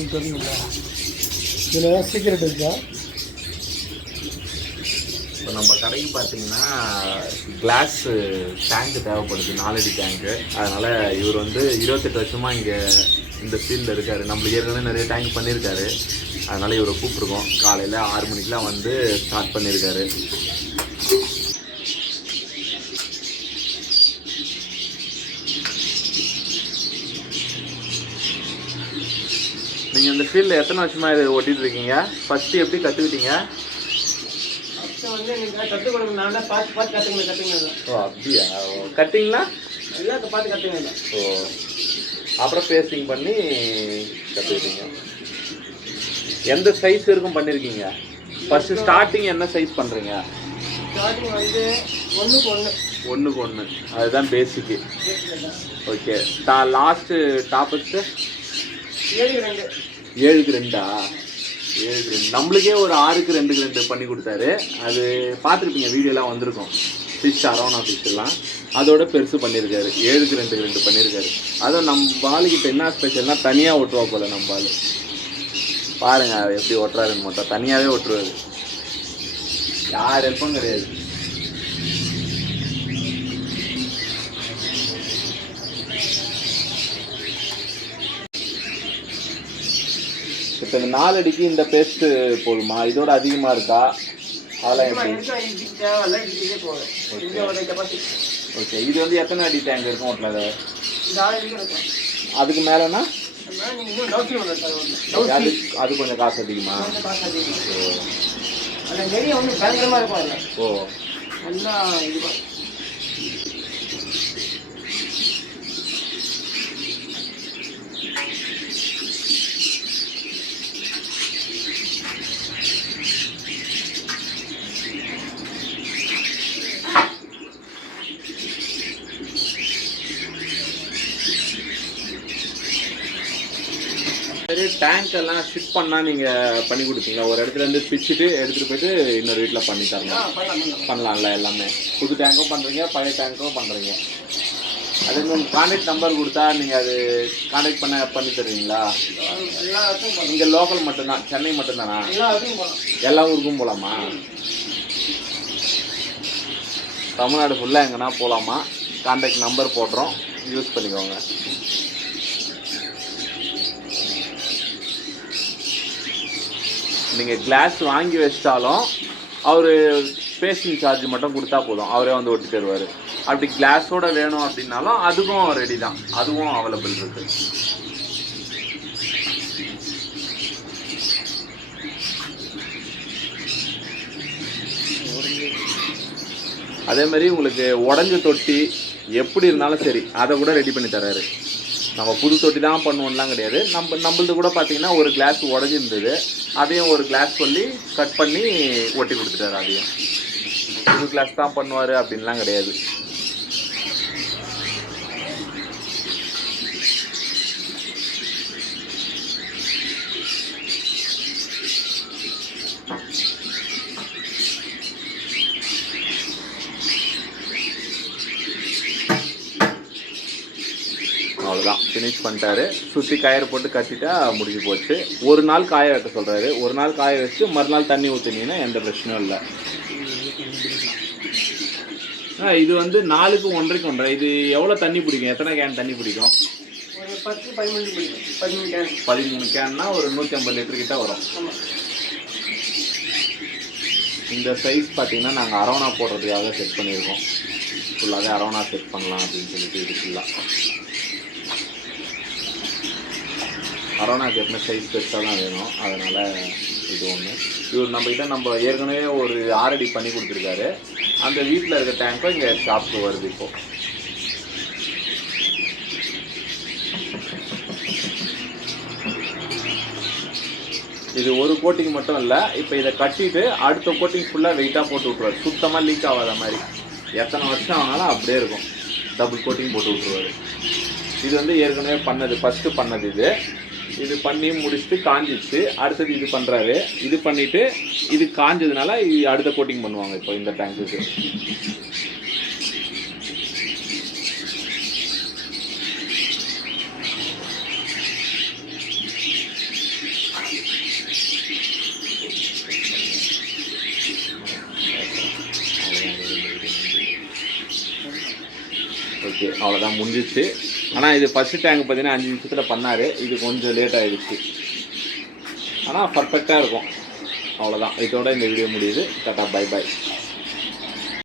இதில் சீக்கிரட் இருக்கா? இப்போ நம்ம கடைக்கு பார்த்தீங்கன்னா கிளாஸ் டேங்க்கு தேவைப்படுது, 4 அடி டேங்க்கு. அதனால் இவர் வந்து 28 வருஷமாக இங்கே இந்த ஃபீல்டில் இருக்கார். நம்மளுக்கு ஏற்கனவே நிறைய டேங்க் பண்ணியிருக்காரு. அதனால் இவரை கூப்பிட்ருக்கோம். காலையில் 6 மணிக்கெலாம் வந்து ஸ்டார்ட் பண்ணியிருக்காரு. நீங்கள் இந்த ஃபீல்டில் எத்தனை வருஷமாக இது ஓட்டிகிட்டு இருக்கீங்க? ஃபஸ்ட்டு எப்படி கற்றுக்கிட்டீங்க? வந்து நீங்கள் கற்றுக் கொடுங்க. நான் தான் பார்த்து கற்றுங்க. ஓ அப்படியா? கட்டிங்களா? எல்லாத்தையும் பார்த்து கற்றுங்க. ஓ அப்புறம் பேஸ்டிங் பண்ணி கற்றுக்கிட்டீங்க. எந்த சைஸ் வரைக்கும் பண்ணியிருக்கீங்க? ஃபஸ்ட்டு ஸ்டார்டிங் என்ன சைஸ் பண்ணுறீங்க? ஸ்டார்டிங் வந்து 1க்கு 1. 1க்கு 1 அதுதான் பேசிக்கு. ஓகே. லாஸ்ட்டு டாப்பஸ்ட்டு 7க்கு 2. 7க்கு 2ஆ? 7க்கு 2. நம்மளுக்கே ஒரு 6க்கு 2க்கு 2 பண்ணி கொடுத்தாரு. அது பார்த்துருப்பீங்க, வீடியோலாம் வந்திருக்கும். ஃபிஷ் அரௌனா ஃபிஷ் எல்லாம் அதோட பெருசு பண்ணியிருக்காரு. 7க்கு 2க்கு 2 பண்ணியிருக்காரு. அதுவும் நம்ம பாலுக்கிட்ட என்ன ஸ்பெஷல்னா தனியாக ஓட்டுவா போல. நம்ம பால் பாருங்க எப்படி ஓட்டுறாருன்னு மட்டும் தனியாகவே ஓட்டுருவாரு. யார் ஹெல்ப்பும் கிடையாது. இப்போ இந்த 4 அடிக்கு இந்த பேஸ்ட்டு போதுமா? இதோட அதிகமாக இருக்கா? அதெல்லாம் ஓகே. இது வந்து எத்தனை அடி டேங்க் இருக்கும் ஓட்டல? அதுக்கு மேலேனா அது கொஞ்சம் காசு அதிகமா? ஓ டேங்க் எல்லாம் ஃபிட் பண்ணால் நீங்கள் பண்ணி கொடுப்பீங்களா? ஒரு இடத்துல இருந்து பிச்சுட்டு எடுத்துகிட்டு போயிட்டு இன்னொரு வீட்டில் பண்ணி தரலாம். பண்ணலாம்ல? எல்லாமே புது டேங்க்கும் பண்ணுறீங்க, பழைய டேங்க்கும் பண்ணுறீங்க. அதே மாதிரி கான்டாக்ட் நம்பர் கொடுத்தா நீங்கள் அது கான்டாக்ட் பண்ணி தருவீங்களா? இங்கே லோக்கல் மட்டும்தான், சென்னை மட்டும்தானா? எல்லா ஊருக்கும் போகலாமா? தமிழ்நாடு ஃபுல்லாக எங்கன்னா போகலாமா? கான்டாக்ட் நம்பர் போடுறோம், யூஸ் பண்ணிக்கோங்க. நீங்கள் கிளாஸ் வாங்கி வச்சிட்டாலும் அவர் பேஸ்டிங் சார்ஜ் மட்டும் கொடுத்தா போதும், அவரே வந்து ஒட்டி தருவார். அப்படி கிளாஸோட வேணும் அப்படின்னாலும் அதுவும் ரெடி தான், அதுவும் அவைலபிள் இருக்கு. அதே மாதிரி உங்களுக்கு உடஞ்ச தொட்டி எப்படி இருந்தாலும் சரி அதை கூட ரெடி பண்ணி தர்றாரு. நம்ம புது தொட்டி தான் பண்ணுவோம்லாம் கிடையாது. நம்மளது கூட பார்த்தீங்கன்னா ஒரு கிளாஸ் உடஞ்சிருந்தது, அதையும் ஒரு கிளாஸ் சொல்லி கட் பண்ணி ஒட்டி கொடுத்துட்டாரு. அதையும் புது கிளாஸ் தான் பண்ணுவார் அப்படின்லாம் கிடையாது. அவ்வளோதான், ஃபினிஷ் பண்ணிட்டாரு. சுற்றி கயிறு போட்டு கட்டிட்டா முடிஞ்சு போச்சு. ஒரு நாள் காய வைக்க சொல்கிறாரு. ஒரு நாள் காய வச்சு மறுநாள் தண்ணி ஊற்றினீங்கன்னா எந்த பிரச்சனையும் இல்லை. இது வந்து 4க்கு 1.5க்கு 1.5. இது எவ்வளோ தண்ணி பிடிக்கும்? எத்தனை கேன் தண்ணி பிடிக்கும்? 13 கேன்னா ஒரு 150 லிட்டர் கிட்ட வரும். இந்த சைஸ் பார்த்தீங்கன்னா நாங்கள் அரவணா போடுறதுக்காக செட் பண்ணியிருக்கோம். ஃபுல்லாகவே அரவணா செட் பண்ணலாம் அப்படின்னு சொல்லிட்டு இது ஃபுல்லாக அரவணாக்கு எப்பவுமே சைஸ் பெருசாக தான் வேணும். அதனால் இது ஒன்று. இவர் நம்ம ஏற்கனவே ஒரு 6 அடி பண்ணி கொடுத்துருக்காரு. அந்த வீட்டில் இருக்க டேங்க்கும் இங்கே ஷாப்புக்கு வருது. இப்போது இது ஒரு கோட்டிங் மட்டும் இல்லை. இப்போ இதை கட்டிட்டு அடுத்த கோட்டிங் ஃபுல்லாக வெயிட்டாக போட்டு விட்ருவார். சுத்தமாக லீக் ஆகாத மாதிரி எத்தனை வருஷம் ஆனாலும் அப்படியே இருக்கும். டபுள் கோட்டிங் போட்டு விட்ருவார். இது வந்து ஏற்கனவே பண்ணது, ஃபஸ்ட்டு பண்ணது. இது பண்ணி முடிச்சுட்டு காஞ்சிச்சு. அடுத்தது இது பண்ணுறாரு. இது பண்ணிவிட்டு இது காஞ்சதுனால அடுத்த கோட்டிங் பண்ணுவாங்க இப்போ இந்த டேங்க்குக்கு. ஓகே அவ்வளோதான் முடிஞ்சிச்சு. ஆனால் இது ஃபஸ்ட்டு டேங்க் பார்த்தீங்கன்னா 5 நிமிஷத்தில் பண்ணார். இது கொஞ்சம் லேட் ஆகிடுச்சு. ஆனால் பர்ஃபெக்டாக இருக்கும். அவ்வளோதான். இதோட இந்த வீடியோ முடியுது. Tata bye bye.